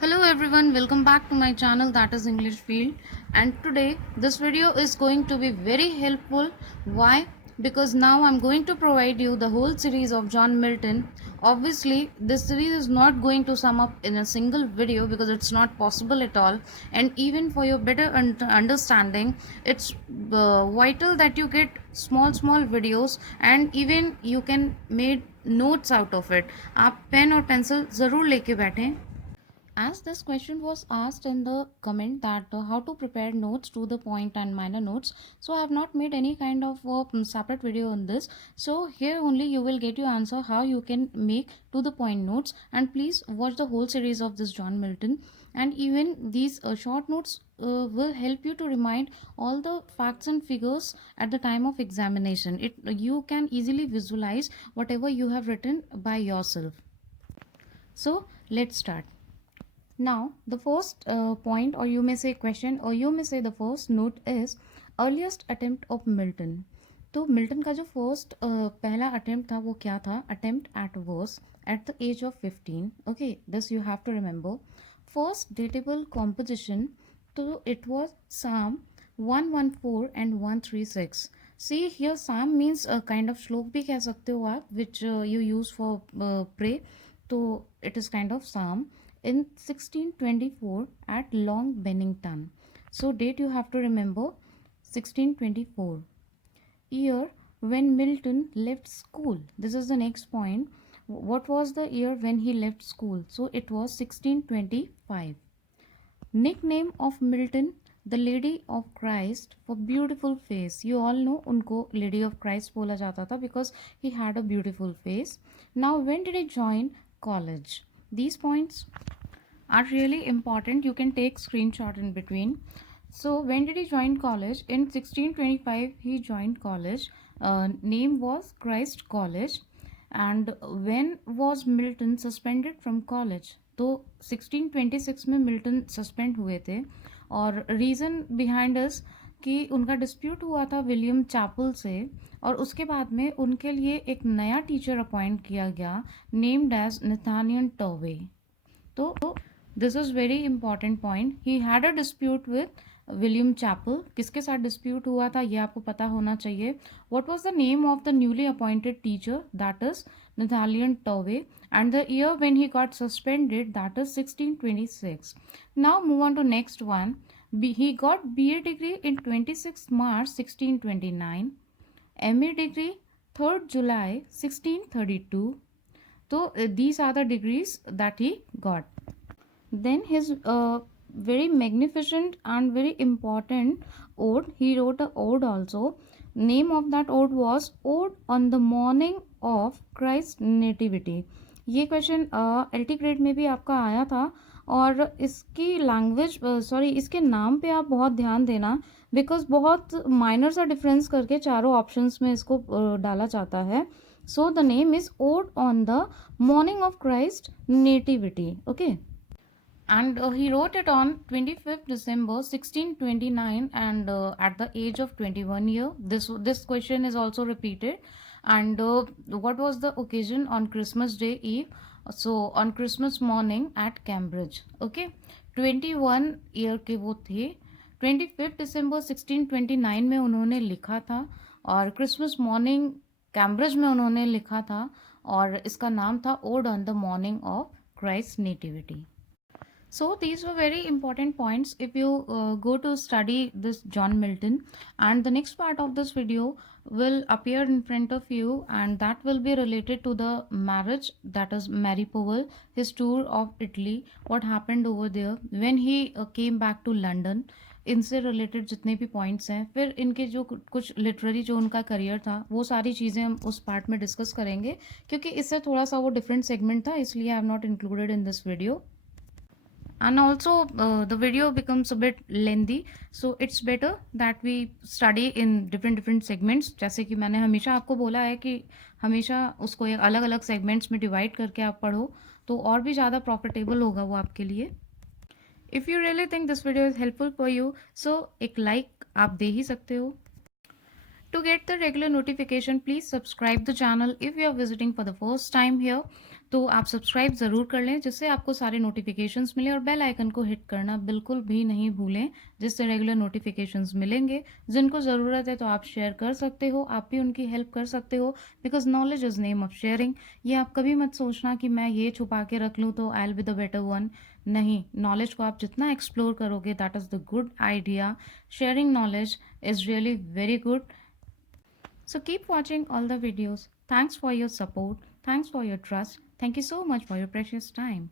Hello everyone, welcome back to my channel that is English Field, and today this video is going to be very helpful. Why? Because now I'm going to provide you the whole series of John Milton. Obviously this series is not going to sum up in a single video because it's not possible at all, and even for your better understanding it's vital that you get small videos and even you can make notes out of it. आप pen और pencil ज़रूर लेके बैठें. As this question was asked in the comment that how to prepare notes to the point and minor notes, so I have not made any kind of separate video on this. So here only you will get your answer how you can make to the point notes, and please watch the whole series of this John Milton, and even these short notes will help you to remind all the facts and figures at the time of examination. You can easily visualize whatever you have written by yourself. So let's start. Now, the first point, or you may say question, or you may say the first note is earliest attempt of Milton. तो Milton का जो first पहला attempt था वो क्या था? Attempt at verse at the age of 15. Okay, this you have to remember. First datable composition, तो it was psalm 114 and 136. See here psalm means kind of श्लोक भी कह सकते हो आप, which you use for pray. तो it is kind of psalm in 1624 at Long Bennington. So date you have to remember 1624. Year when Milton left school. This is the next point. What was the year when he left school? So it was 1625. Nickname of Milton, the Lady of Christ for beautiful face. You all know उनको Lady of Christ बोला जाता था because he had a beautiful face. Now when did he join college? These points are really important. You can take screenshot in between. So when did he join college? In 1625 he joined college. Name was Christ College. And when was Milton suspended from college? तो 1626 में Milton suspend हुए थे, और reason behind इस कि उनका dispute हुआ था विलियम चैपल से, और उसके बाद में उनके लिए एक नया टीचर अपॉइंट किया गया नेम्ड एज नथानियल टर्वे. तो this is very important point. He had a dispute with William Chappell. किसके साथ डिस्प्यूट हुआ था ये आपको पता होना चाहिए. What was the name of the newly appointed teacher? That is Nathaniel Turvey. And the year when he got suspended, that is 1626. Now move on to next one. He got BA degree in 26 March 1629, MA degree 3rd July 1632. So these are the degrees that he got. Then his very magnificent and very important ode, he wrote a ode also. Name of that ode was Ode on the Morning of Christ Nativity. ये question LT grade में भी आपका आया था, और इसकी language sorry इसके नाम पे आप बहुत ध्यान देना, बिकॉज बहुत माइनर सा डिफरेंस करके चारों ऑप्शंस में इसको डाला जाता है. So the name is odd on the morning of Christ nativity. Okay, and he wrote it on 25th December 1629, and at the age of 21 year. This question is also repeated. And what was the occasion? On Christmas Day Eve, so on Christmas morning at Cambridge. Okay, 21 year के वो थे. 25 दिसंबर 1629 में उन्होंने लिखा था, और Christmas morning Cambridge में उन्होंने लिखा था, और इसका नाम था odd on the morning of Christ nativity. So these were very important points if you go to study this John Milton, and the next part of this video will appear in front of you, and that will be related to the marriage, that is Mary Powell, his tour of Italy, what happened over there when he came back to London. इनसे related जितने भी points हैं, फिर इनके जो कुछ literary जो उनका करियर था, वो सारी चीज़ें हम उस पार्ट में डिस्कस करेंगे, क्योंकि इससे थोड़ा सा वो डिफरेंट सेगमेंट था, इसलिए I have not included in this video. And also the video becomes a bit lengthy, so it's better that we study in different segments. जैसे कि मैंने हमेशा आपको बोला है कि हमेशा उसको अलग अलग सेगमेंट्स में डिवाइड करके आप पढ़ो, तो और भी ज़्यादा प्रॉफिटेबल होगा वो आपके लिए. If you really think this video is helpful for you, so एक लाइक आप दे ही सकते हो. To get the regular notification, please subscribe the channel if you are visiting for the first time here. तो आप सब्सक्राइब ज़रूर कर लें जिससे आपको सारे नोटिफिकेशंस मिले और बेल आइकन को हिट करना बिल्कुल भी नहीं भूलें, जिससे रेगुलर नोटिफिकेशंस मिलेंगे। जिनको ज़रूरत है तो आप शेयर कर सकते हो, आप भी उनकी हेल्प कर सकते हो, because knowledge is name of sharing. ये आप कभी मत सोचना कि मैं ये छुपा के रख लूँ तो I will be the better one. नहीं, नॉलेज को आप जितना एक्सप्लोर करोगे that is the good idea. Sharing knowledge is really very good. So keep watching all the videos. Thanks for your support. Thanks for your trust. Thank you so much for your precious time.